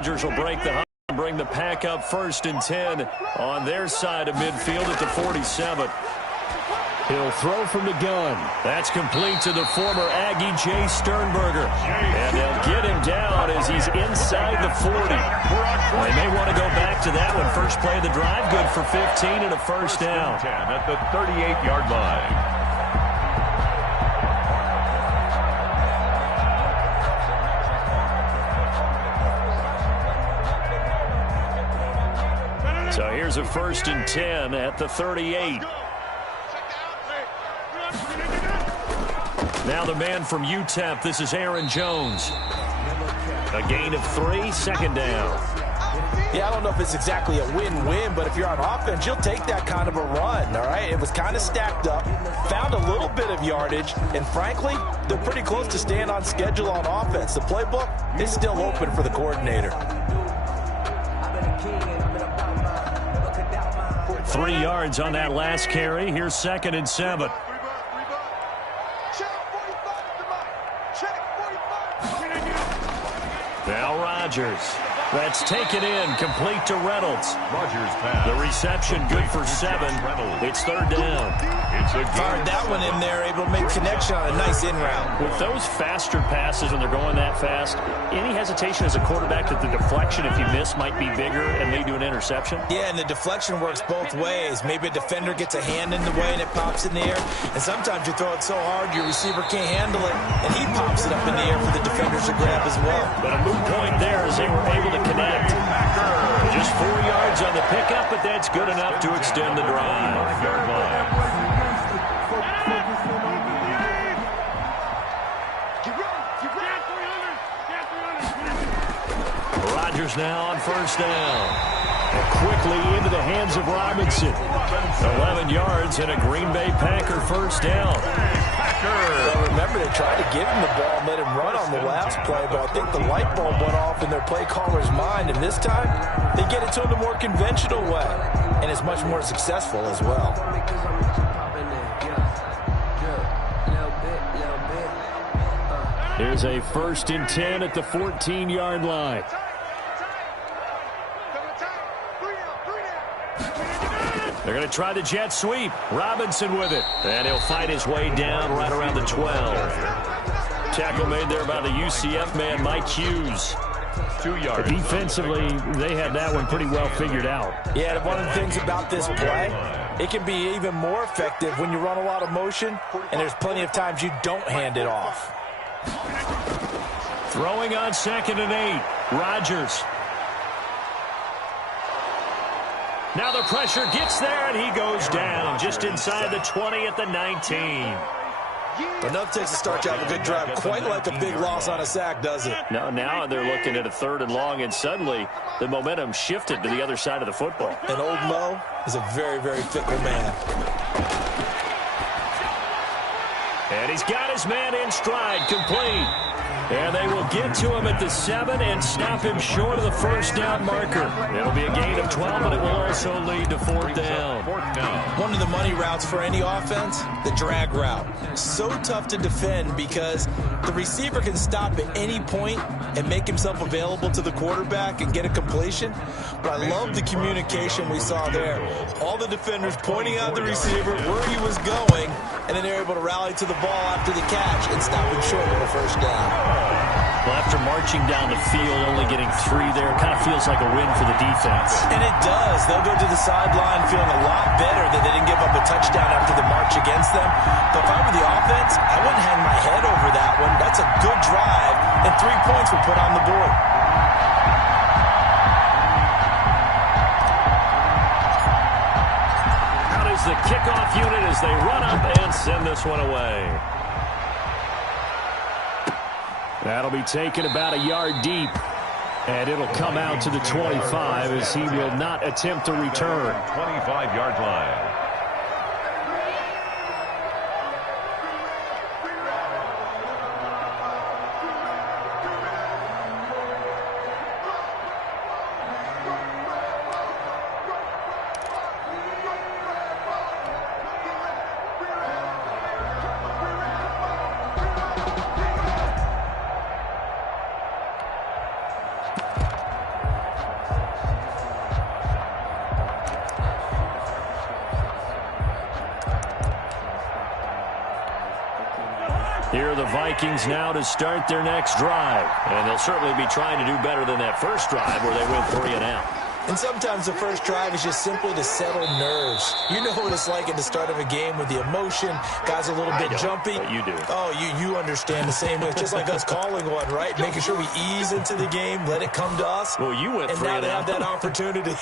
Rodgers will break the hunt and bring the Pack up 1st and 10 on their side of midfield at the 47. He'll throw from the gun. That's complete to the former Aggie Jay Sternberger. And they'll get him down as he's inside the 40. They may want to go back to that one. First play of the drive, good for 15 and a first down. 10 at the 38-yard line. So here's a 1st and 10 at the 38. Now the man from UTEP, this is Aaron Jones. A gain of 3, 2nd down. Yeah, I don't know if it's exactly a win-win, but if you're on offense, you'll take that kind of a run, all right? It was kind of stacked up, found a little bit of yardage, and frankly, they're pretty close to staying on schedule on offense. The playbook is still open for the coordinator. 3 yards on that last carry. Here's 2nd and 7. Now Rodgers. That's taken in, complete to Reynolds. Rodgers pass. The reception good for 7. It's 3rd down. Fired that one in there, able to make connection on a nice in route. With those faster passes when they're going that fast, any hesitation as a quarterback that the deflection, if you miss, might be bigger and lead to an interception? Yeah, and the deflection works both ways. Maybe a defender gets a hand in the way and it pops in the air. And sometimes you throw it so hard your receiver can't handle it, and he pops it up in the air for the defenders to grab as well. But a moot point there as they were able to connect. Just 4 yards on the pickup, but that's good enough to extend the drive. Rodgers now on 1st down. And quickly into the hands of Robinson. 11 yards and a Green Bay Packer 1st down. Well, remember, they tried to give him the ball and let him run on the last play, but I think the light bulb went off in their play caller's mind, and this time they get it to him the more conventional way, and it's much more successful as well. Here's a 1st and 10 at the 14-yard line. They're going to try the jet sweep. Robinson with it. And he'll fight his way down right around the 12. Tackle made there by the UCF man, Mike Hughes. 2 yards. Defensively, they had that one pretty well figured out. Yeah, one of the things about this play, it can be even more effective when you run a lot of motion, and there's plenty of times you don't hand it off. Throwing on 2nd and 8. Rodgers. Now the pressure gets there, and he goes down just inside the 20 at the 19. Enough takes to start you off a good drive. Quite like a big loss on a sack, does it? Now they're looking at a 3rd and long, and suddenly the momentum shifted to the other side of the football. And old Mo is a very, very fickle man. And he's got his man in stride, complete. And they will get to him at the 7 and stop him short of the 1st down marker. It'll be a gain of 12, but it will also lead to 4th down. One of the money routes for any offense, the drag route. So tough to defend because the receiver can stop at any point and make himself available to the quarterback and get a completion. But I love the communication we saw there. All the defenders pointing out the receiver where he was going, and then they're able to rally to the ball after the catch and stop him short of a 1st down. Well, after marching down the field, only getting 3 there, kind of feels like a win for the defense. And it does. They'll go to the sideline feeling a lot better that they didn't give up a touchdown after the march against them. But if I were the offense, I wouldn't hang my head over that one. That's a good drive, and 3 points were put on the board. Out is the kickoff unit as they run up and send this one away. That'll be taken about a yard deep, and it'll come out to the 25 as he will not attempt to return. 25-yard line. Here are the Vikings now to start their next drive. And they'll certainly be trying to do better than that first drive where they went 3 and out. And sometimes the first drive is just simply to settle nerves. You know what it's like at the start of a game with the emotion. Guys are a little bit jumpy. But you do. Oh, you understand the same way. It's just like us calling one, right? Making sure we ease into the game, let it come to us. Well, you went 3 and out. And now they have that opportunity.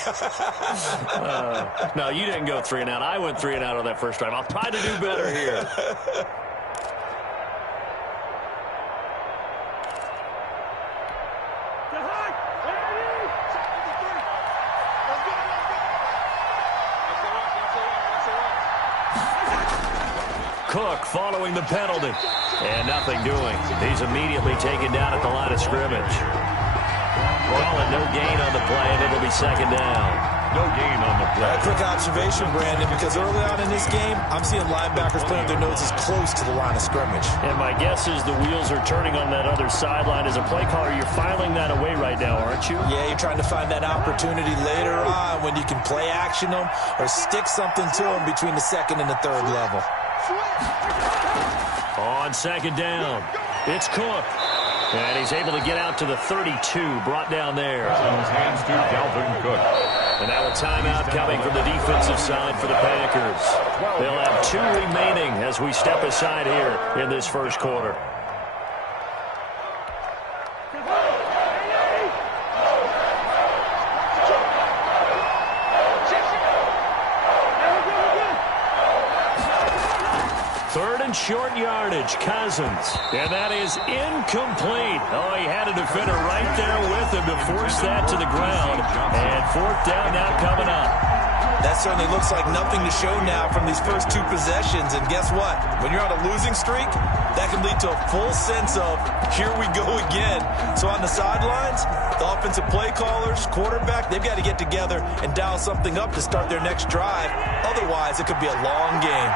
No, you didn't go 3 and out. I went 3 and out on that first drive. I'll try to do better here. Cook following the penalty. And nothing doing. He's immediately taken down at the line of scrimmage. Calling no gain on the play, and it'll be second down. No gain on the play. A quick observation, Brandon, because early on in this game, I'm seeing linebackers playing their noses close to the line of scrimmage. And my guess is the wheels are turning on that other sideline. As a play caller, you're filing that away right now, aren't you? Yeah, you're trying to find that opportunity later on when you can play action them or stick something to them between the second and the third level. On second down, it's Cook. And he's able to get out to the 32, brought down there. Hands to Dalvin Cook. And now a timeout coming from the defensive side for the Packers. They'll have 2 remaining as we step aside here in this first quarter. Short yardage, Cousins. And that is incomplete. Oh, he had a defender right there with him to force that to the ground. And fourth down now coming up. That certainly looks like nothing to show now from these first 2 possessions. And guess what? When you're on a losing streak, that can lead to a full sense of, here we go again. So on the sidelines, the offensive play callers, quarterback, they've got to get together and dial something up to start their next drive. Otherwise, it could be a long game.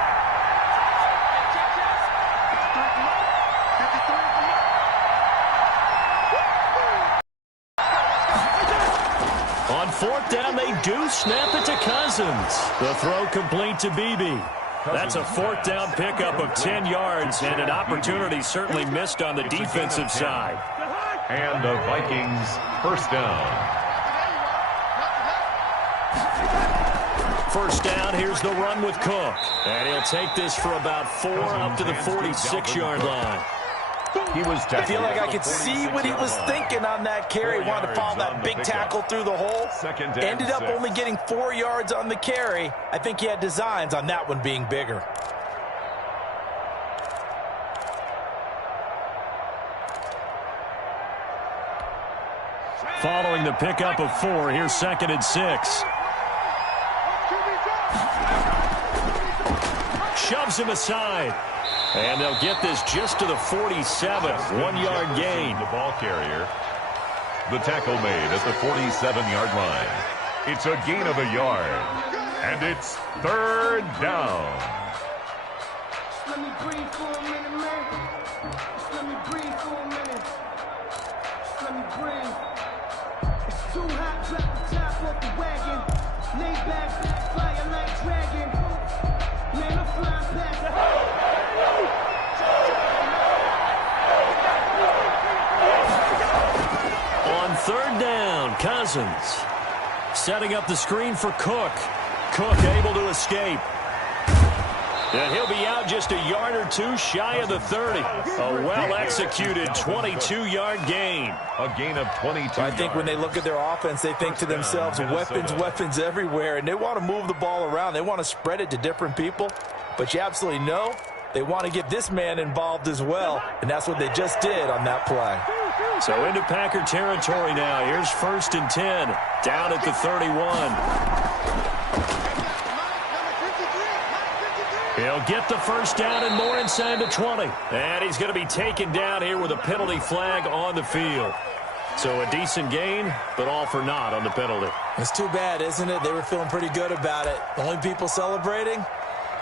Fourth down, they do snap it to Cousins. The throw complete to Beebe. That's a fourth down pickup of 10 yards, and an opportunity certainly missed on the defensive side. And the Vikings first down. First down, here's the run with Cook. And he'll take this for about 4 up to the 46-yard line. I feel like I could see what he was thinking on that carry. He wanted to follow that big tackle through the hole. Ended up only getting 4 yards on the carry. I think he had designs on that one being bigger. Following the pickup of 4, here's 2nd and 6. Shoves him aside. And they'll get this just to the 47, 1-yard gain. The ball carrier. The tackle made at the 47-yard line. It's a gain of a yard. And it's third down. Let me breathe for a minute, man. Let me breathe for a minute. Let me breathe. It's too hot, drop the top off the wagon. Lay back, fire like dragon. Man, I'm flying past the On third down, Cousins setting up the screen for Cook. Cook able to escape. And he'll be out just a yard or 2 shy of the 30. A well-executed 22-yard gain. A gain of 22 I think when they look at their offense, they think to themselves, weapons everywhere, and they want to move the ball around. They want to spread it to different people. But you absolutely know they want to get this man involved as well, and that's what they just did on that play. So into Packer territory now. Here's 1st and 10, down at the 31. He'll get the first down and more inside the 20. And he's going to be taken down here with a penalty flag on the field. So a decent gain, but all for naught on the penalty. It's too bad, isn't it? They were feeling pretty good about it. The only people celebrating,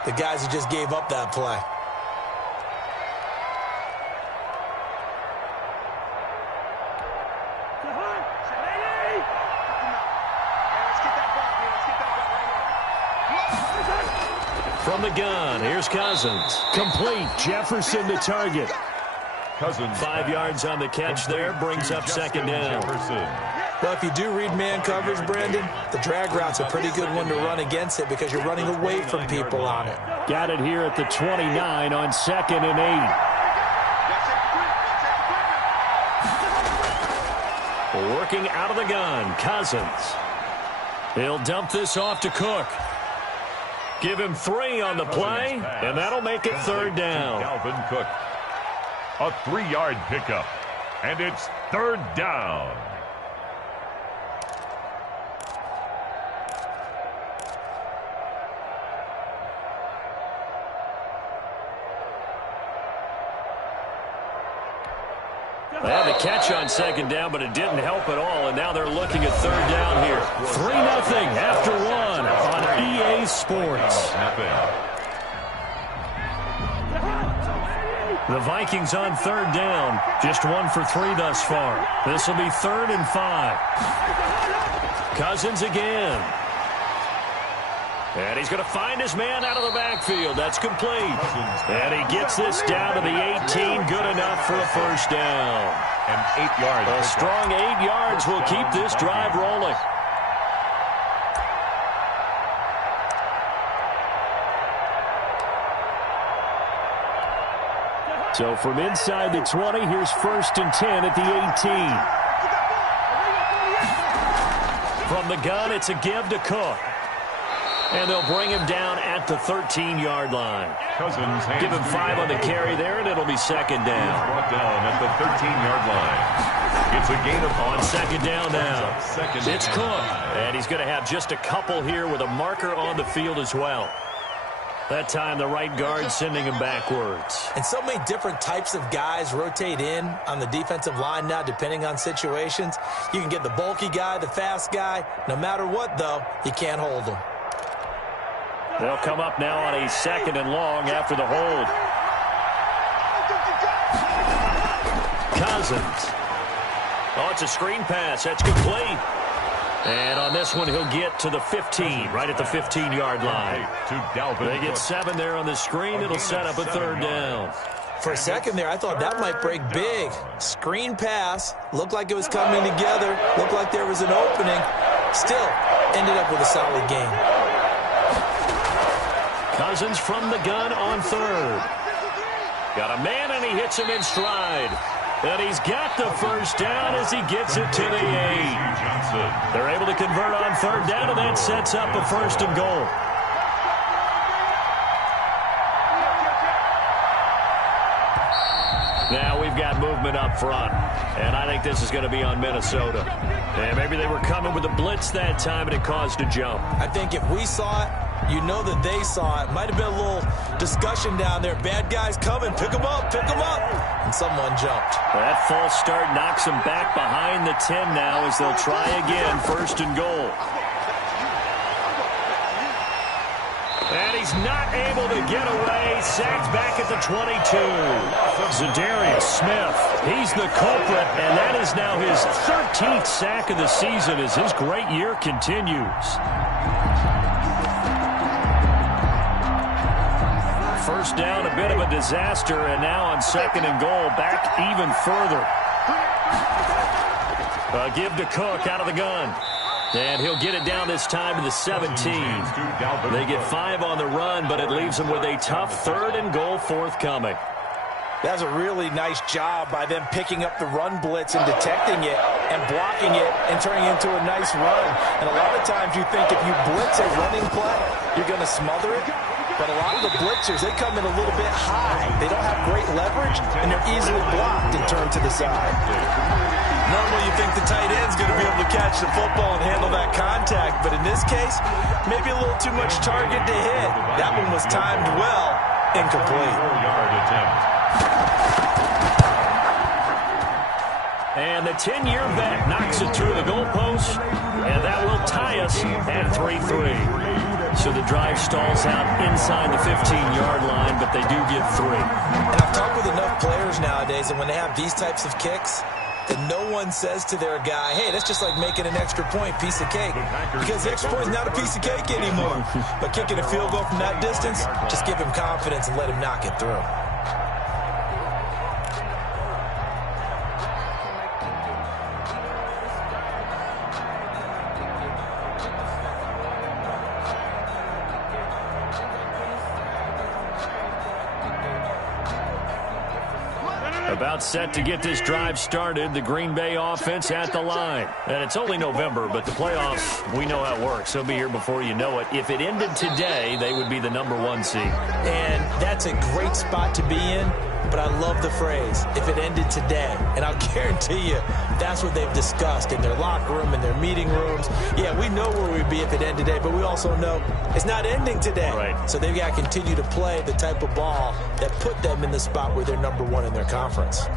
the guys who just gave up that play. From the gun, here's Cousins. Complete. Jefferson the target. Cousins 5 yards on the catch there, brings up second down. Well, if you do read man coverage, Brandon, the drag route's a pretty good one to run against it because you're running away from people on it. Got it here at the 29 on 2nd and 8. Working out of the gun, Cousins. He'll dump this off to Cook. Give him 3 on the play, and that'll make it 3rd down. Dalvin Cook. A 3-yard pickup, and it's 3rd down. They had the catch on 2nd down, but it didn't help at all, and now they're looking at 3rd down here. 3-0 after 1 on EA Sports. The Vikings on 3rd down, just 1 for 3 thus far. This will be 3rd and 5. Cousins again. And he's going to find his man out of the backfield. That's complete. And he gets this down to the 18. Good enough for a 1st down. And 8 yards. A strong 8 yards will keep this drive rolling. So from inside the 20, here's 1st and 10 at the 18. From the gun, it's a give to Cook. And they'll bring him down at the 13-yard line. Cousins give him 5 on the carry there, and it'll be 2nd down. Brought down at the 13-yard line. It's a gain of on 2nd down now. It's Cook, and he's going to have just a couple here with a marker on the field as well. That time, the right guard sending him backwards. And so many different types of guys rotate in on the defensive line now, depending on situations. You can get the bulky guy, the fast guy. No matter what, though, you can't hold them. They'll come up now on a 2nd and long after the hold. Cousins. Oh, it's a screen pass. That's complete. And on this one, he'll get to the 15, right at the 15-yard line. They get 7 there on the screen. It'll set up a 3rd down. For a second there, I thought that might break big. Screen pass. Looked like it was coming together. Looked like there was an opening. Still, ended up with a solid game. Cousins from the gun on 3rd. Got a man, and he hits him in stride. And he's got the 1st down as he gets it to the 8. They're able to convert on 3rd down, and that sets up a 1st and goal. Now we've got movement up front, and I think this is going to be on Minnesota. And maybe they were coming with a blitz that time, and it caused a jump. I think if we saw it, you know that they saw it. Might have been a little discussion down there. Bad guys coming. Pick them up. Pick them up. And someone jumped. That false start knocks them back behind the 10 now as they'll try again. 1st and goal. And he's not able to get away. Sacked back at the 22. Zadarius Smith, he's the culprit, and that is now his 13th sack of the season as his great year continues. 1st down, a bit of a disaster, and now on 2nd and goal, back even further. A give to Cook out of the gun. And he'll get it down this time to the 17. They get 5 on the run, but it leaves them with a tough 3rd and goal forthcoming. That's a really nice job by them picking up the run blitz and detecting it and blocking it and turning it into a nice run. And a lot of times you think if you blitz a running play, you're going to smother it. But a lot of the blitzers, they come in a little bit high. They don't have great leverage, and they're easily blocked and turned to the side. Normally you think the tight end's going to be able to catch the football and handle that contact. But in this case, maybe a little too much target to hit. That one was timed well. Incomplete. 4-yard attempt. And the 10-year vet knocks it through the goalpost, and that will tie us at 3-3. So the drive stalls out inside the 15-yard line, but they do get 3. And I've talked with enough players nowadays, and when they have these types of kicks, that no one says to their guy, hey, that's just like making an extra point, piece of cake. Because the extra point is not a piece of cake anymore. But kicking a field goal from that distance, just give him confidence and let him knock it through. About set to get this drive started. The Green Bay offense at the line. And it's only November, but the playoffs, we know how it works. They'll be here before you know it. If it ended today, they would be the #1 seed. And that's a great spot to be in. But I love the phrase, if it ended today. And I'll guarantee you, that's what they've discussed in their locker room, in their meeting rooms. Yeah, we know where we'd be if it ended today, but we also know it's not ending today. Right. So they've got to continue to play the type of ball that put them in the spot where they're #1 in their conference.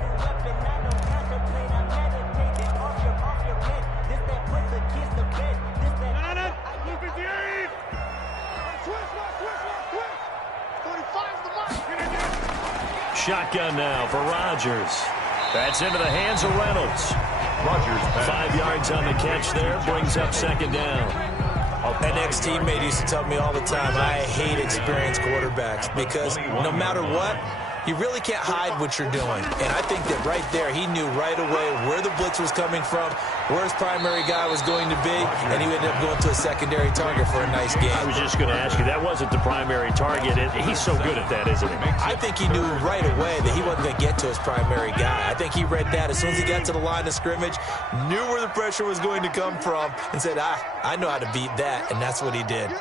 Shotgun now for Rodgers. That's into the hands of Reynolds. Rodgers pass. 5 yards on the catch there, brings up second down. An ex-teammate used to tell me all the time, I hate experienced quarterbacks because no matter what, you really can't hide what you're doing. And I think that right there, he knew right away where the blitz was coming from, where his primary guy was going to be, and he ended up going to a secondary target for a nice game. I was just going to ask you, that wasn't the primary target. He's so good at that, isn't he? I think he knew right away that he wasn't going to get to his primary guy. I think he read that as soon as he got to the line of scrimmage, knew where the pressure was going to come from, and said, I know how to beat that, and that's what he did.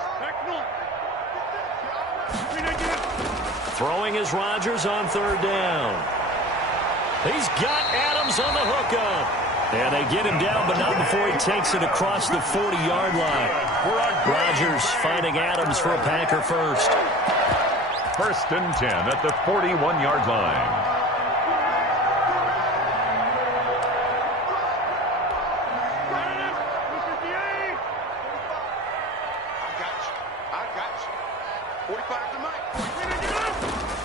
Throwing is Rodgers on third down. He's got Adams on the hookup. And they get him down, but not before he takes it across the 40-yard line. Rodgers finding Adams for a Packer first. 1st and 10 at the 41-yard line.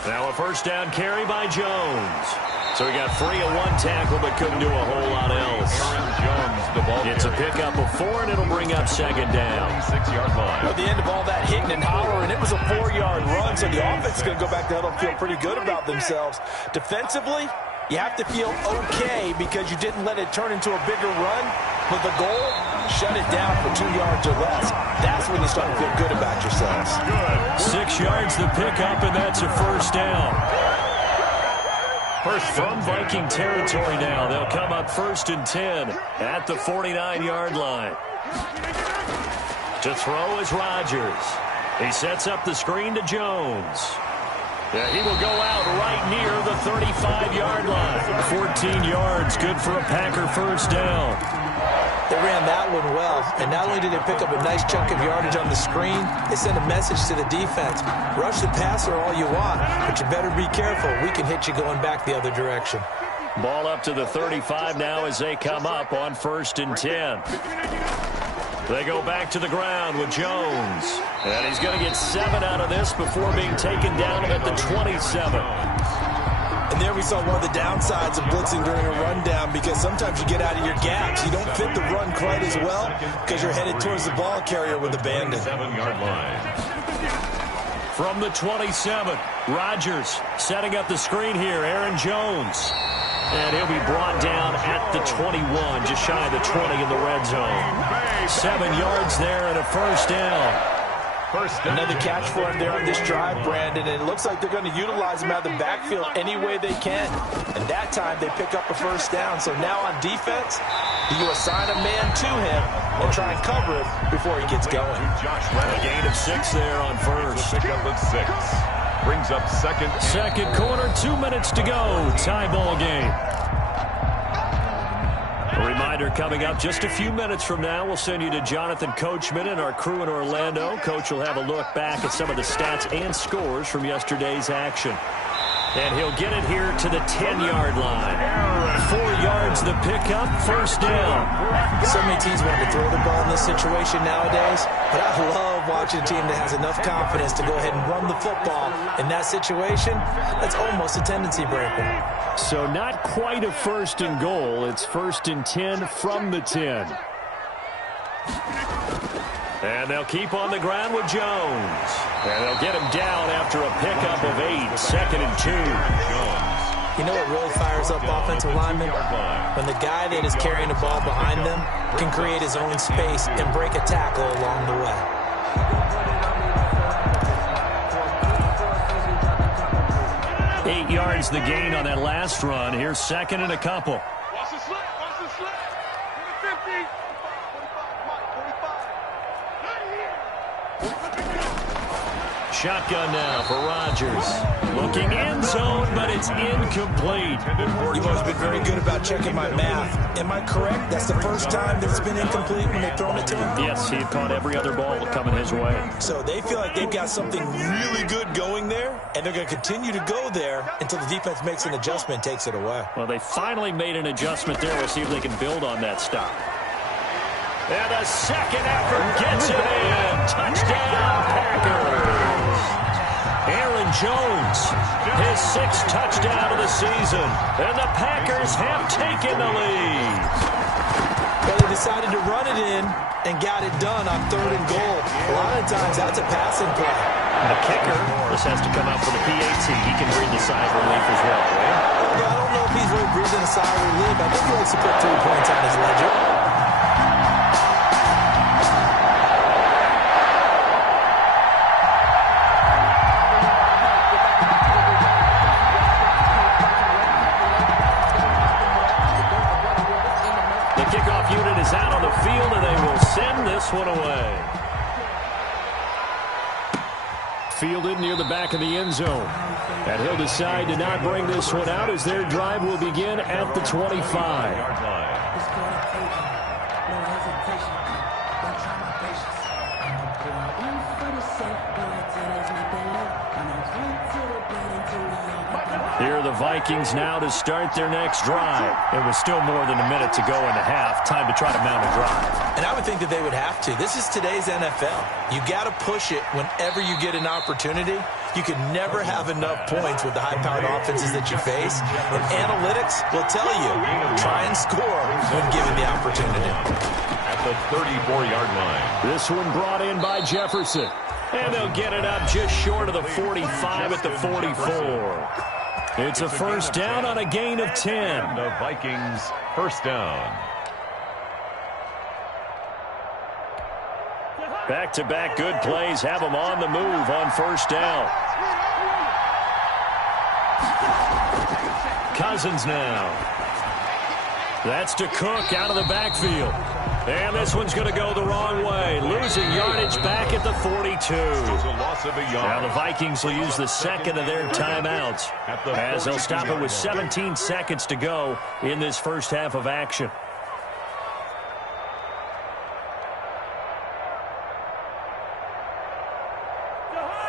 Now a first down carry by Jones. So he got free of one tackle, but couldn't do a whole lot else. Aaron Jones, the ball It's a pickup of 4, and it'll bring up second down. 6-yard line. At the end of all that hitting and hollering, it was a 4-yard run, so the offense is going to go back to huddle and feel pretty good about themselves. Defensively, you have to feel okay because you didn't let it turn into a bigger run. But the goal, shut it down for 2 yards or less. That's when you start to feel good about yourselves. 6 yards the pickup, and that's a first down. From Viking territory now, they'll come up 1st and 10 at the 49-yard line. To throw is Rodgers. He sets up the screen to Jones. Yeah, he will go out right near the 35-yard line. 14 yards, good for a Packer first down. They ran that one well, and not only did they pick up a nice chunk of yardage on the screen, they sent a message to the defense. Rush the passer all you want, but you better be careful. We can hit you going back the other direction. Ball up to the 35 now as they come up on 1st and 10. They go back to the ground with Jones. And he's going to get 7 out of this before being taken down at the 27. And there we saw one of the downsides of blitzing during a rundown because sometimes you get out of your gaps. You don't fit the run quite as well because you're headed towards the ball carrier with the bandit. 7-yard line. From the 27, Rodgers setting up the screen here. Aaron Jones. And he'll be brought down at the 21, just shy of the 20 in the red zone. 7 yards there and a first down. Another catch for him there on this drive, Brandon, and it looks like they're going to utilize him out of the backfield any way they can. And that time they pick up a first down. So now on defense, do you assign a man to him and try and cover him before he gets going? A gain of 6 there on first. Pick up of 6. Brings up second quarter, 2 minutes to go. Tie ball game. A reminder coming up just a few minutes from now, we'll send you to Jonathan Coachman and our crew in Orlando. Coach will have a look back at some of the stats and scores from yesterday's action. And he'll get it here to the 10-yard line. 4 yards the pickup, first down. So many teams want to throw the ball in this situation nowadays, but I love watching a team that has enough confidence to go ahead and run the football. In that situation, that's almost a tendency breaker. So not quite a 1st and goal. It's 1st and 10 from the 10. And they'll keep on the ground with Jones. And they'll get him down after a pickup of 8, 2nd and 2. You know what really fires up offensive linemen? When the guy that is carrying the ball behind them can create his own space and break a tackle along the way. 8 yards the gain on that last run. Here's second and a couple. Watch the slip. Watch the slip. 50. 45. Shotgun now for Rodgers. Looking end zone, but it's incomplete. You've always been very good about checking my math. Am I correct? That's the first time that it's been incomplete when they've thrown it to him? Yes, he had caught every other ball coming his way. So they feel like they've got something really good going there, and they're going to continue to go there until the defense makes an adjustment and takes it away. Well, they finally made an adjustment there. We'll see if they can build on that stop. And a second effort gets it in. Touchdown, Packers. Aaron Jones, his 6th touchdown of the season. And the Packers have taken the lead. Well, they decided to run it in and got it done on 3rd and goal. A lot of times, that's a passing play. The kicker just has to come up with a PAT. He can breathe a sigh of relief as well, right? Yeah, I don't know if he's really breathing a sigh of relief. I think he likes to put 3 points on his ledger. Unit is out on the field, and they will send this one away. Fielded near the back of the end zone. And he'll decide to not bring this one out as their drive will begin at the 25. Here are the Vikings now to start their next drive. It was still more than a minute to go in the half. Time to try to mount a drive. And I would think that they would have to. This is today's NFL. You got to push it whenever you get an opportunity. You can never have enough points with the high-powered offenses that you face. And analytics will tell you, try and score when given the opportunity. At the 34-yard line. This one brought in by Jefferson. And they'll get it up just short of the 45 at the 44. It's a first down on a gain of 10. The Vikings first down. Back-to-back good plays have them on the move on first down. Cousins now. That's to Cook out of the backfield. And this one's going to go the wrong way. Losing yardage back at the 42. Now the Vikings will use the second of their timeouts as they'll stop it with 17 seconds to go in this first half of action.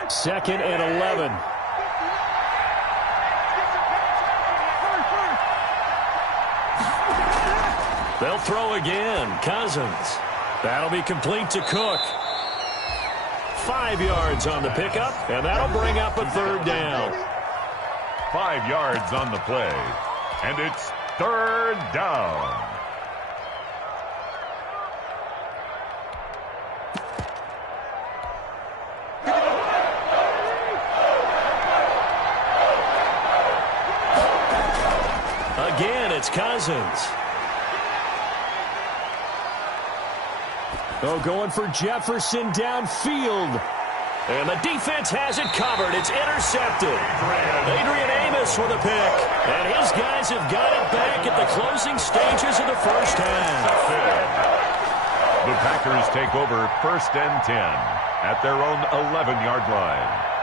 Second and 11. They'll throw again. Cousins. That'll be complete to Cook. 5 yards on the pickup, and that'll bring up a third down. 5 yards on the play, and it's third down. Again, it's Cousins. Oh, going for Jefferson downfield. And the defense has it covered. It's intercepted. Adrian Amos with a pick. And his guys have got it back at the closing stages of the first half. The Packers take over first and 10 at their own 11-yard line.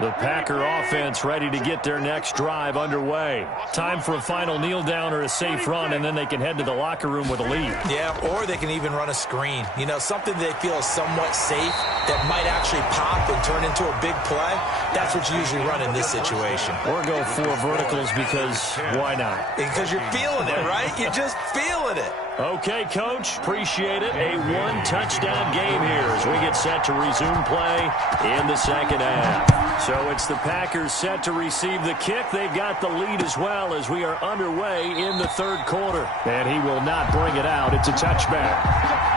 The Packer offense ready to get their next drive underway. Time for a final kneel down or a safe run, and then they can head to the locker room with a lead. Yeah, or they can even run a screen. You know, something they feel is somewhat safe that might actually pop and turn into a big play. That's what you usually run in this situation. Or go 4 verticals because why not? Because you're feeling it, right? You're just feeling it. Okay, Coach. Appreciate it. A 1-touchdown game here as we get set to resume play in the second half. So it's the Packers set to receive the kick. They've got the lead as well as we are underway in the third quarter. And he will not bring it out. It's a touchback.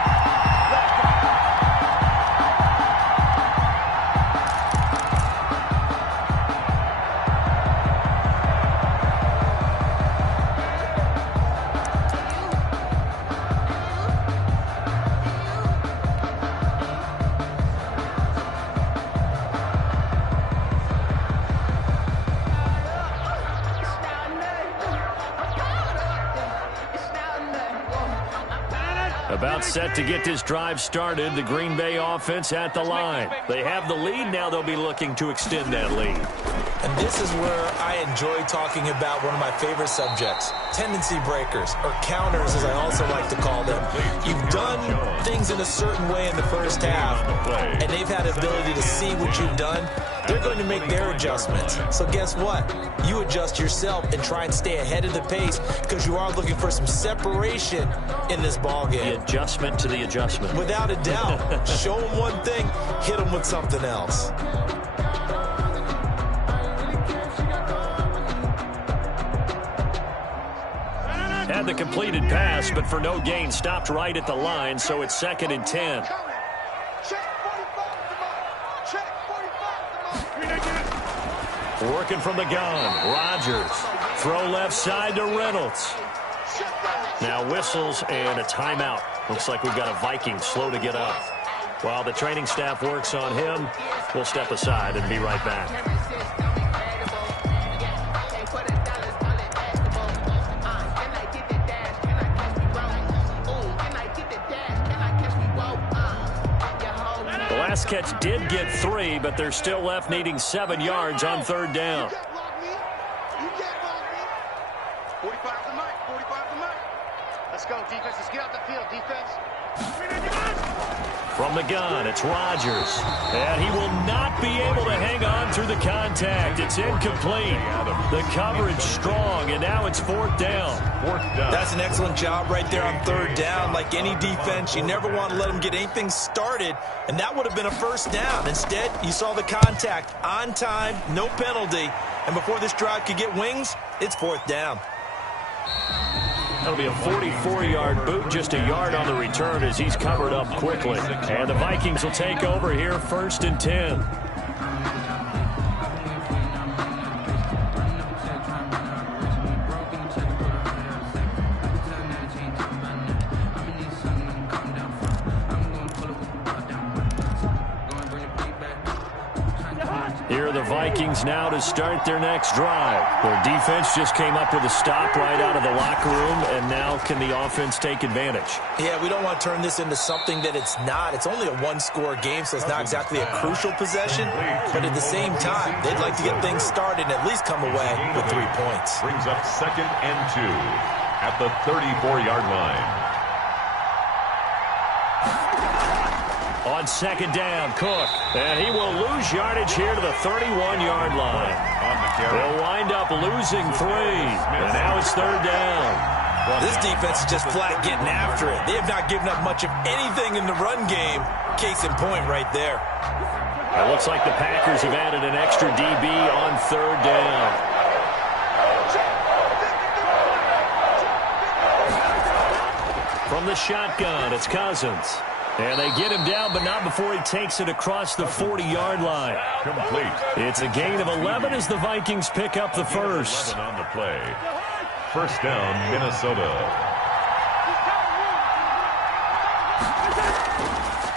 About set to get this drive started. The Green Bay offense at the line. They have the lead. Now they'll be looking to extend that lead. And this is where I enjoy talking about one of my favorite subjects, tendency breakers, or counters as I also like to call them. You've done things in a certain way in the first half, and they've had the ability to see what you've done. They're going to make their adjustments. So guess what? You adjust yourself and try and stay ahead of the pace because you are looking for some separation in this ballgame. The adjustment to the adjustment. Without a doubt. Show them one thing, hit them with something else. Had the completed pass, but for no gain, stopped right at the line, so it's 2nd and 10. Working from the gun, Rodgers. Throw left side to Reynolds. Now whistles and a timeout. Looks like we've got a Viking slow to get up. While the training staff works on him, we'll step aside and be right back. Last catch did get 3, but they're still left needing 7 yards on 3rd down. 45 to Mike. 45 to Mike. Let's go, defense. Let's get out the field, defense. From the gun, it's Rodgers. And he will not be able to hang on through the contact. It's incomplete. The coverage strong, and now it's 4th down. That's an excellent job right there on 3rd down. Like any defense, you never want to let them get anything started, and that would have been a 1st down. Instead, you saw the contact on time, no penalty, and before this drive could get wings, it's 4th down. That'll be a 44-yard boot, just a yard on the return as he's covered up quickly. And the Vikings will take over here, 1st and 10. Here are the Vikings now to start their next drive. Their defense just came up with a stop right out of the locker room, and now can the offense take advantage? Yeah, we don't want to turn this into something that it's not. It's only a one-score game, so it's not exactly a crucial possession. But at the same time, they'd like to get things started and at least come away with 3 points. Brings up 2nd and 2 at the 34-yard line. On 2nd down, Cook. And he will lose yardage here to the 31-yard line. They'll wind up losing 3. And now it's 3rd down. This defense is just flat getting after it. They have not given up much of anything in the run game. Case in point right there. It looks like the Packers have added an extra DB on 3rd down. From the shotgun, it's Cousins. And they get him down, but not before he takes it across the 40-yard line. Complete. It's a gain of 11 as the Vikings pick up the first. 11 on the play. 1st down, Minnesota.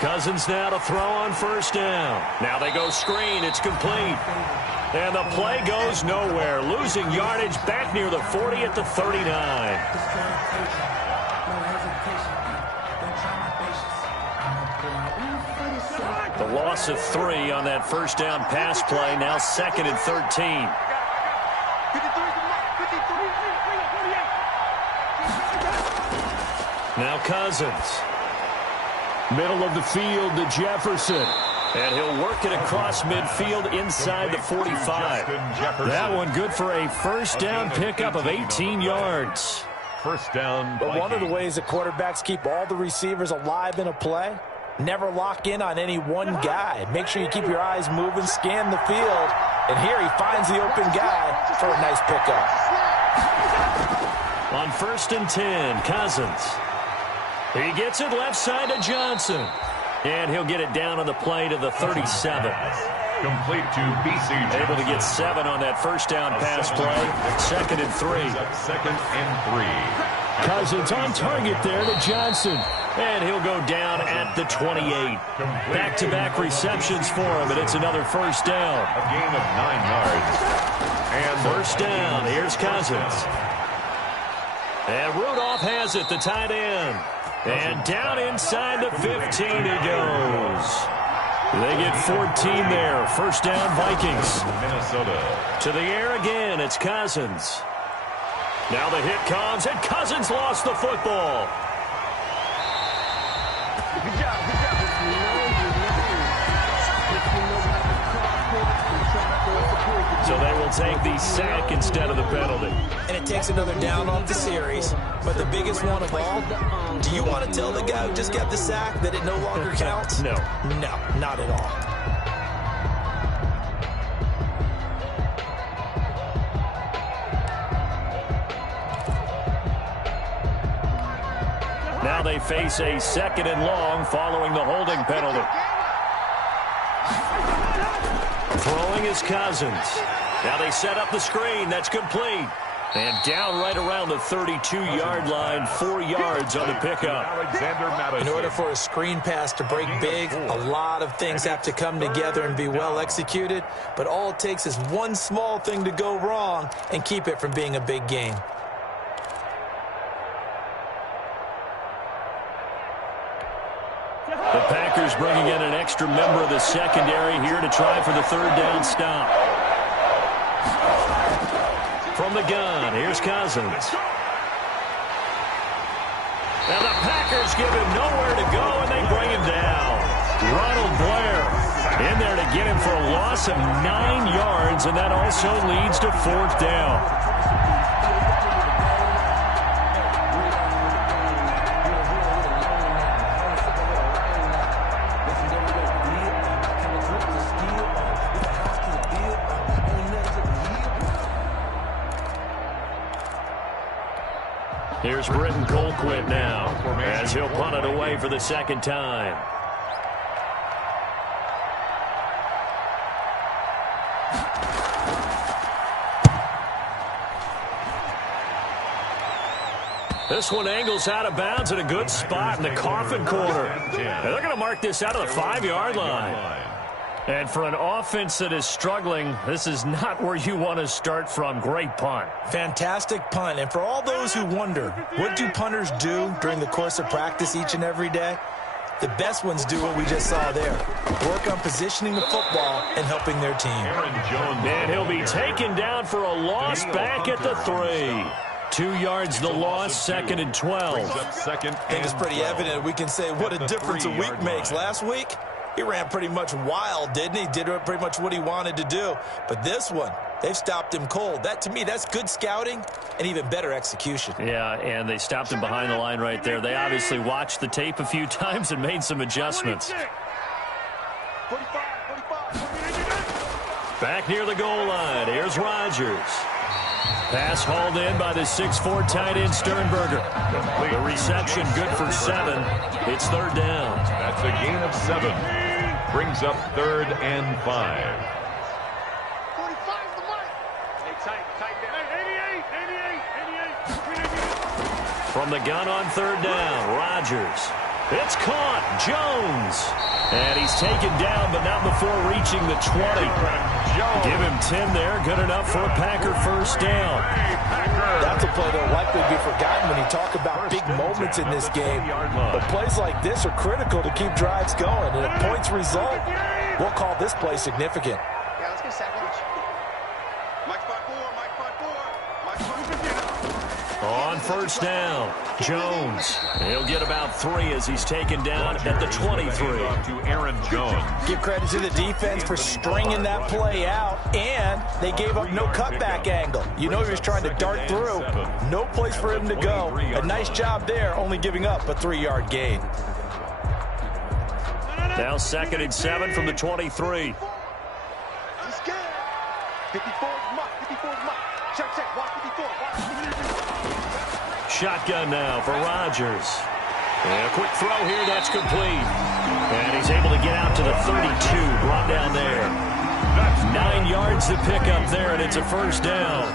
Cousins now to throw on 1st down. Now they go screen. It's complete. And the play goes nowhere. Losing yardage back near the 40 at the 39. The loss of 3 on that 1st down pass play. Now 2nd and 13. Now Cousins. Middle of the field to Jefferson. And he'll work it across midfield inside the 45. That one good for a 1st down pickup of 18 yards. 1st down. But one of the ways that quarterbacks keep all the receivers alive in a play, never lock in on any one guy. Make sure you keep your eyes moving, scan the field, and here he finds the open guy for a nice pickup. On 1st and 10, Cousins. He gets it left side to Johnson. And he'll get it down on the play to the 37. Complete to BC. Able to get 7 on that 1st down pass play. 2nd and 3. 2nd and 3. Cousins on target there to Johnson. And he'll go down at the 28. Back-to-back receptions for him, and it's another 1st down. A gain of 9 yards. And 1st down. Here's Cousins. And Rudolph has it, the tight end. And down inside the 15 he goes. They get 14 there. First down, Vikings. Minnesota. To the air again, it's Cousins. Now the hit comes, and Cousins lost the football. Good job, good job. So they will take the sack instead of the penalty. And it takes another down off the series. But the biggest one of all, do you want to tell the guy who just got the sack that it no longer counts? No. No, not at all. Now they face a 2nd and long following the holding penalty. Throwing is Cousins. Now they set up the screen. That's complete. And down right around the 32-yard line, 4 yards on the pickup. In order for a screen pass to break big, a lot of things have to come together and be well executed. But all it takes is one small thing to go wrong and keep it from being a big gain. The Packers bringing in an extra member of the secondary here to try for the 3rd down stop. From the gun, here's Cousins. Now the Packers give him nowhere to go, and they bring him down. Ronald Blair in there to get him for a loss of 9 yards, and that also leads to 4th down. Here's Britton Colquitt now as he'll punt it away for the 2nd time. This one angles out of bounds in a good spot in the coffin corner. And they're going to mark this out of the 5-yard line. And for an offense that is struggling, this is not where you want to start from. Great punt. Fantastic punt. And for all those who wonder, what do punters do during the course of practice each and every day? The best ones do what we just saw there. Work on positioning the football and helping their team. And he'll be taken down for a loss back at the 3. 2 yards the loss, 2nd and 12. I think it's pretty evident we can say what a difference a week makes. Last week, he ran pretty much wild, didn't he? Did pretty much what he wanted to do. But this one, they've stopped him cold. That, to me, that's good scouting and even better execution. Yeah, and they stopped him behind the line right there. They obviously watched the tape a few times and made some adjustments. Back near the goal line, here's Rodgers. Pass hauled in by the 6'4" tight end Sternberger. The reception good for 7. It's 3rd down. That's a gain of 7. Brings up 3rd and 5. 45's the mark. Hey, tight down. 88. From the gun on 3rd down, Rodgers. It's caught. Jones. And he's taken down, but not before reaching the 20. Give him 10 there. Good enough for a Packer 1st down. That's a play that'll likely be forgotten when you talk about big moments in this game. But plays like this are critical to keep drives going. And if points result, we'll call this play significant. Yeah, let's get second. Mike 5-4, Mike 5-4, Mike 5-4. On 1st down, Jones. He'll get about 3 as he's taken down at the 23. To Aaron Jones. Give credit to the defense for stringing that play out, and they gave up no cutback angle. You know he was trying to dart through. No place for him to go. A nice job there, only giving up a 3-yard gain. Now 2nd and 7 from the 23. He's scared. 54's Mike. 54's Mike. Check. Watch 54. Watch 54. Shotgun now for Rodgers. And a quick throw here, that's complete. And he's able to get out to the 32, brought down there. 9 yards to pick up there, and it's a 1st down.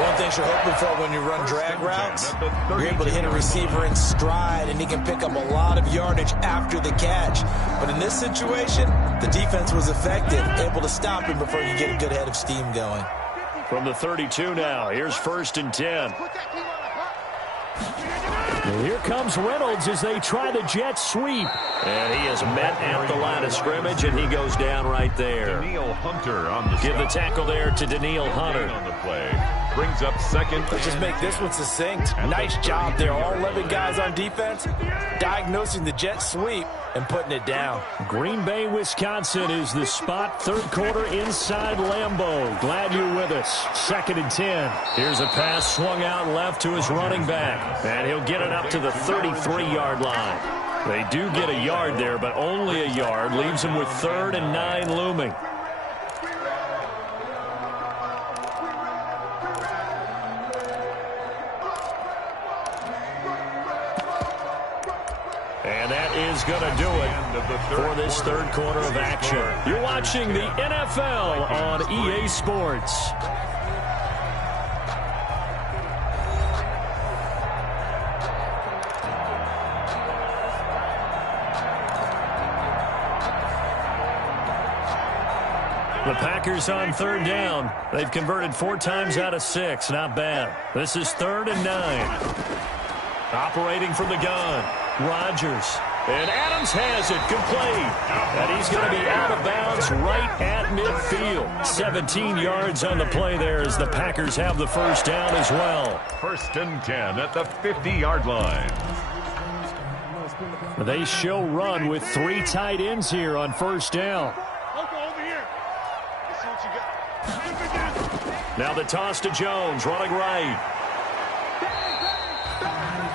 One thing you're hoping for when you run drag routes, you're able to hit a receiver in stride, and he can pick up a lot of yardage after the catch. But in this situation, the defense was effective, able to stop him before you get a good head of steam going. From the 32 now, here's 1st and 10. And here comes Reynolds as they try the jet sweep. And he is met at the line of scrimmage, and he goes down right there. Daniil Hunter on the Give the tackle there to Daniil Hunter. On the play. Brings up second. Let's just make this one succinct. Nice job there. All 11 guys on defense diagnosing the jet sweep and putting it down. Green Bay, Wisconsin is the spot. Third quarter inside Lambeau. Glad you're with us. 2nd and 10. Here's a pass swung out left to his running back. And he'll get it up to the 33-yard line. They do get a yard there, but only a yard. Leaves him with 3rd and 9 looming. And that is going to do it for this third quarter of action. You're watching the NFL on EA Sports. The Packers on 3rd down. They've converted 4 times out of 6. Not bad. This is 3rd and 9. Operating from the gun. Rodgers. And Adams has it complete. And he's going to be out of bounds right at midfield. 17 yards on the play there as the Packers have the first down as well. 1st and 10 at the 50-yard line. They show run with 3 tight ends here on 1st down. Now the toss to Jones, running right.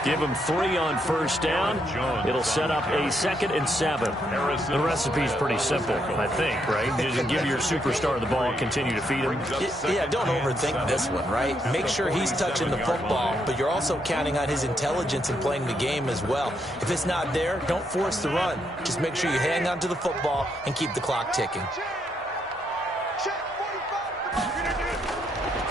Give him 3 on 1st down. It'll set up a 2nd and 7. The recipe's pretty simple, I think, right? You just give your superstar the ball and continue to feed him. Yeah, don't overthink this one, right? Make sure he's touching the football, but you're also counting on his intelligence in playing the game as well. If it's not there, don't force the run. Just make sure you hang on to the football and keep the clock ticking.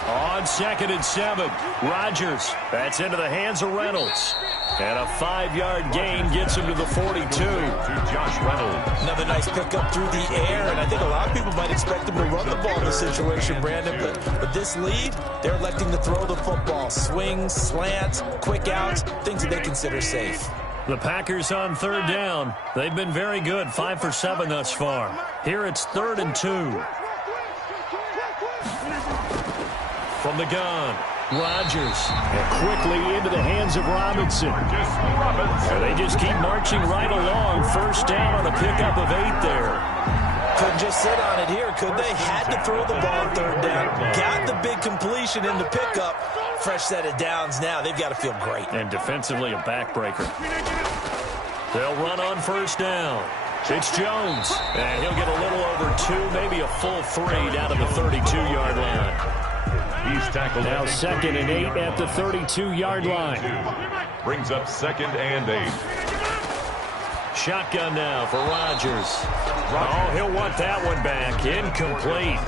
On 2nd and 7, Rodgers. That's into the hands of Reynolds. And a 5-yard gain gets him to the 42. To Josh Reynolds. Another nice pickup through the air, and I think a lot of people might expect him to run the ball in this situation, Brandon. But with this lead, they're electing to throw the football. Swings, slants, quick outs, things that they consider safe. The Packers on 3rd down. They've been very good, 5 for 7 thus far. Here it's 3rd and 2. From the gun, Rodgers. And quickly into the hands of Robinson. And they just keep marching right along. 1st down on a pickup of 8 there. Couldn't just sit on it here, could they? Had to throw the ball on 3rd down. Got the big completion in the pickup. Fresh set of downs now. They've got to feel great. And defensively a backbreaker. They'll run on 1st down. It's Jones. And he'll get a little over 2, maybe a full 3 down to the 32-yard line. He's tackled. Now 2nd and 8 at the 32-yard line. Brings up 2nd and 8. Shotgun now for Rodgers. Oh, he'll want that one back. Incomplete.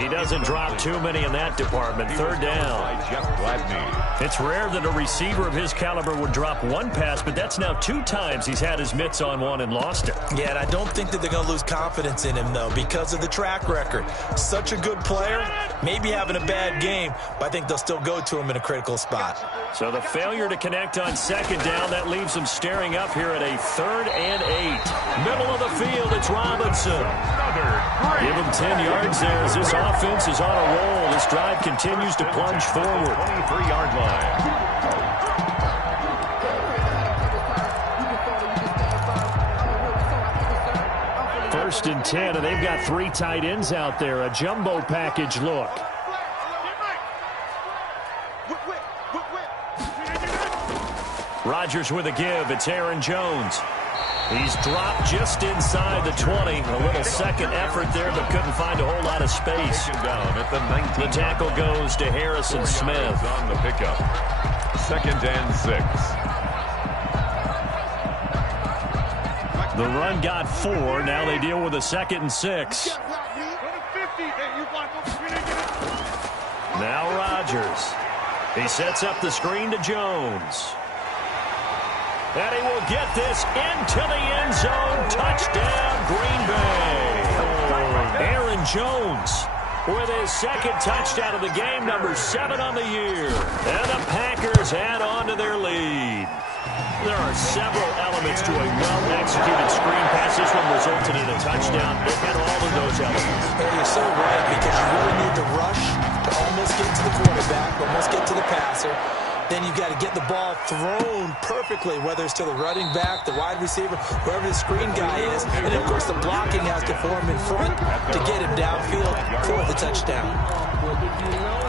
He doesn't drop too many in that department. 3rd down. It's rare that a receiver of his caliber would drop 1 pass, but that's now 2 times he's had his mitts on one and lost it. Yeah, and I don't think that they're going to lose confidence in him, though, because of the track record. Such a good player, maybe having a bad game, but I think they'll still go to him in a critical spot. So the failure to connect on 2nd down, that leaves them staring up here at a 3rd and 8. Middle of the field, it's Robinson. Give him 10 yards there as this offense is on a roll. This drive continues to plunge forward. 23-yard line. 1st and 10, and they've got 3 tight ends out there. A jumbo package look. Rodgers with a give. It's Aaron Jones. He's dropped just inside the 20. A little second effort there, but couldn't find a whole lot of space. Down at the 19. The tackle goes to Harrison Smith. On the pickup. 2nd and 6. The run got 4. Now they deal with a 2nd and 6. Now Rodgers. He sets up the screen to Jones. And he will get this into the end zone. Touchdown, Green Bay. Aaron Jones with his second touchdown of the game, number 7 on the year. And the Packers add on to their lead. There are several elements to a well-executed screen pass. This one resulted in a touchdown. It had all of those elements. Hey, you're so right, because you really need to rush to almost get to the quarterback, almost get to the passer. Then you've got to get the ball thrown perfectly, whether it's to the running back, the wide receiver, whoever the screen guy is. And then, of course, the blocking has to form in front to get him downfield for the touchdown. Well, if you know,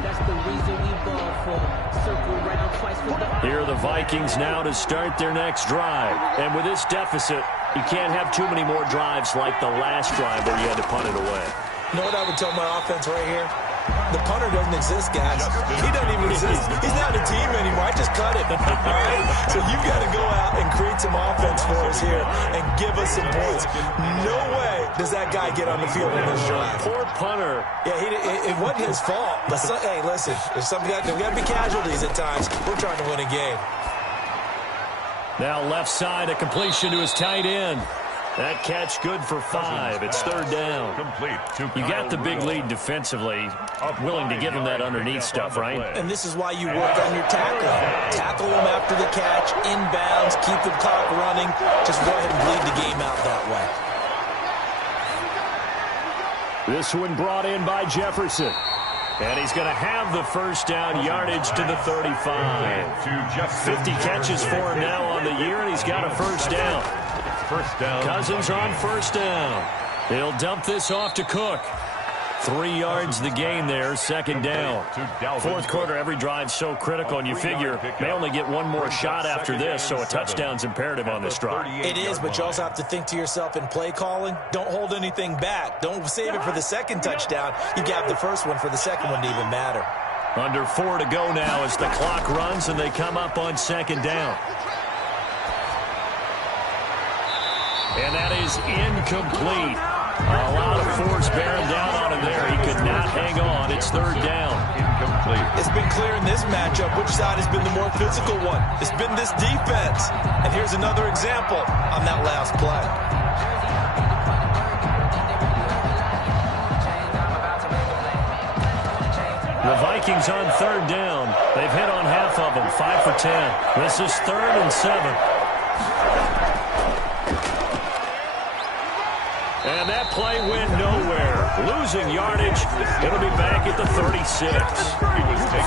that's the reason we ball for. Circle round twice for the... Here are the Vikings now to start their next drive. And with this deficit, you can't have too many more drives like the last drive where you had to punt it away. You know what I would tell my offense right here? The punter doesn't exist, guys. He doesn't even exist. He's not a team anymore. I just cut him. All right? So you've got to go out and create some offense for us here and give us some points. No way does that guy get on the field in this drive. Poor punter. Yeah, it wasn't his fault. But, hey, listen, there's got to be casualties at times. We're trying to win a game. Now left side, a completion to his tight end. That catch good for 5. It's third down. You got the big lead defensively. Willing to give him that underneath stuff, right? And this is why you work on your tackling. Tackle him after the catch, inbounds, keep the clock running. Just go ahead and bleed the game out that way. This one brought in by Jefferson. And he's going to have the first down, yardage to the 35. 50 catches for him now on the year, and he's got a first down. First down. Cousins on first down. He'll dump this off to Cook. 3 yards the gain there, second down. Fourth quarter, every drive's so critical, and you figure they only get one more shot after this, so a touchdown's imperative on this drive. It is, but you also have to think to yourself in play calling, don't hold anything back. Don't save it for the second touchdown. You got the first one for the second one to even matter. Under 4 to go now as the clock runs, and they come up on second down. And that is incomplete. A lot of force bearing down on him there. He could not hang on. It's third down. Incomplete. It's been clear in this matchup which side has been the more physical one. It's been this defense. And here's another example on that last play. The Vikings on third down. They've hit on half of them, 5 for 10. This is 3rd and 7. And that play went nowhere. Losing yardage. It'll be back at the 36.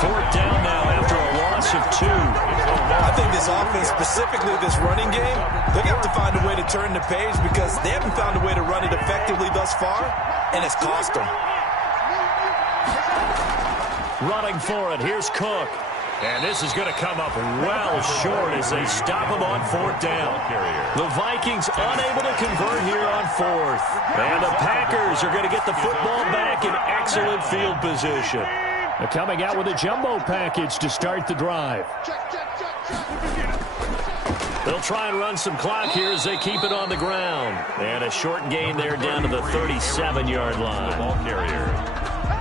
Fourth down now after a loss of 2. I think this offense, specifically this running game, they're going to have to find a way to turn the page because they haven't found a way to run it effectively thus far, and it's cost them. Running for it. Here's Cook. And this is going to come up well short as they stop him on fourth down. The Vikings unable to convert here on fourth. And the Packers are going to get the football back in excellent field position. They're coming out with a jumbo package to start the drive. They'll try and run some clock here as they keep it on the ground. And a short gain there down to the 37-yard line. Ball carrier.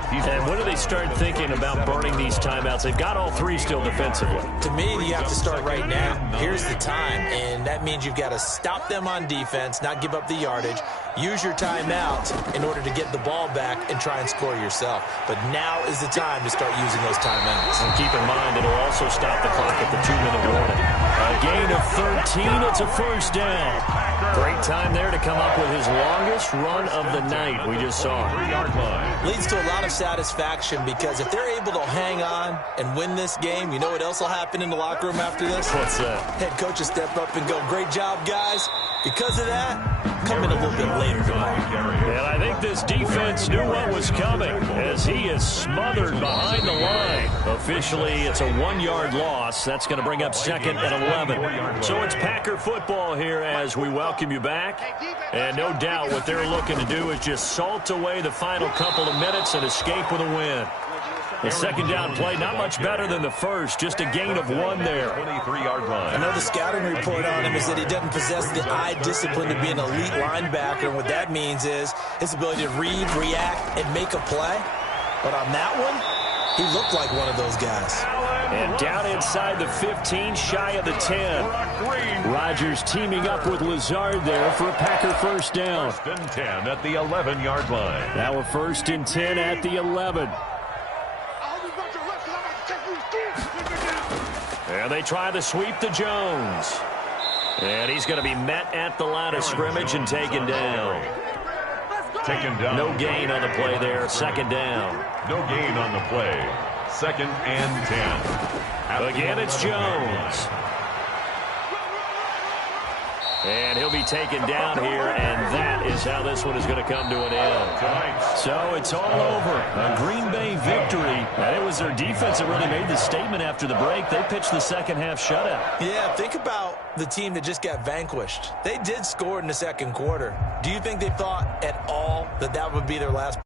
And when do they start thinking about burning these timeouts? They've got all 3 still defensively. To me, you have to start right now. Here's the time, and that means you've got to stop them on defense, not give up the yardage, use your timeouts in order to get the ball back and try and score yourself. But now is the time to start using those timeouts. And keep in mind, it'll also stop the clock at the 2-minute warning. A gain of 13, it's a first down. Great time there to come up with his longest run of the night. We just saw. 3-yard line. Leads to a lot of satisfaction because if they're able to hang on and win this game, you know what else will happen in the locker room after this? What's that? Head coach will step up and go, great job, guys. Because of that, come in a little bit later tonight. And I think this defense knew what was coming as he is smothered behind the line. Officially, it's a 1-yard loss. That's going to bring up second and 11. So it's Packer football here as we welcome you back. And no doubt what they're looking to do is just salt away the final couple of minutes and escape with a win. The second down play, not much better than the first, just a gain of 1 there. 23-yard line. I know the scouting report on him is that he doesn't possess the eye discipline to be an elite linebacker. And what that means is his ability to read, react, and make a play. But on that one, He looked like one of those guys. And down inside the 15, shy of the 10. Rodgers teaming up with Lazard there for a Packer first down. First and 10 at the 11-yard line. Now a first and 10 at the 11. And they try the sweep to Jones. And he's going to be met at the line of scrimmage and taken down. Taken down. No gain on the play there. Second down. No gain on the play. Second and 10. Again, it's Jones. And he'll be taken down here, and that is how this one is going to come to an end. So it's all over. A Green Bay victory. And it was their defense that really made the statement after the break. They pitched the second half shutout. Yeah, think about the team that just got vanquished. They did score in the second quarter. Do you think they thought at all that that would be their last